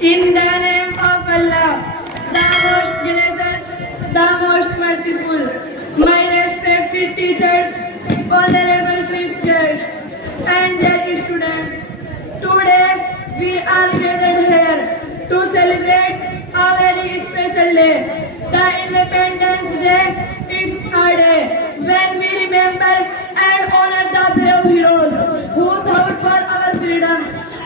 In the name of Allah, the most gracious, the most merciful, my respected teachers, honorable chief guests, and their students, today we are gathered here to celebrate a very special day, the Independence Day. It's a day when we remember and honor the brave heroes who fought for our freedom.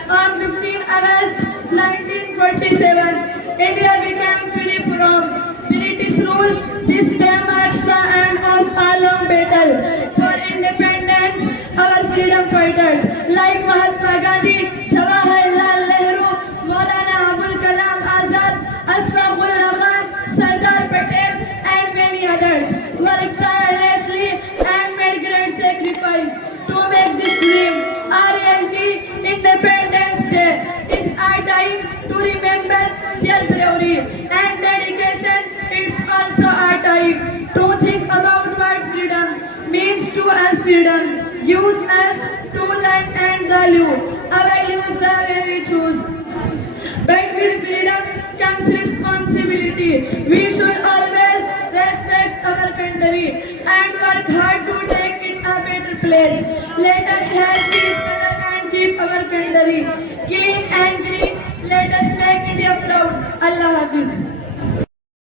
On 15 August 1947, India became free from British rule. This day marks the end of a long battle for independence. Our freedom fighters like Mahatma Gandhi, Jawaharlal Nehru, Maulana Abul Kalam Azad, Ashfaq Ullah Khan, Sardar Patel, and many others worked tirelessly and made great sacrifice to make this dream a reality. Independence Day is a time to remember their bravery and dedication. It's also a time to think about what freedom means to us. Freedom gives us to learn and value our values the way we choose. But with freedom comes responsibility. We should always respect our country and work hard to take it a better place. Let us help each other and keep our country clean and green. Let us make India proud. Allah Hafiz.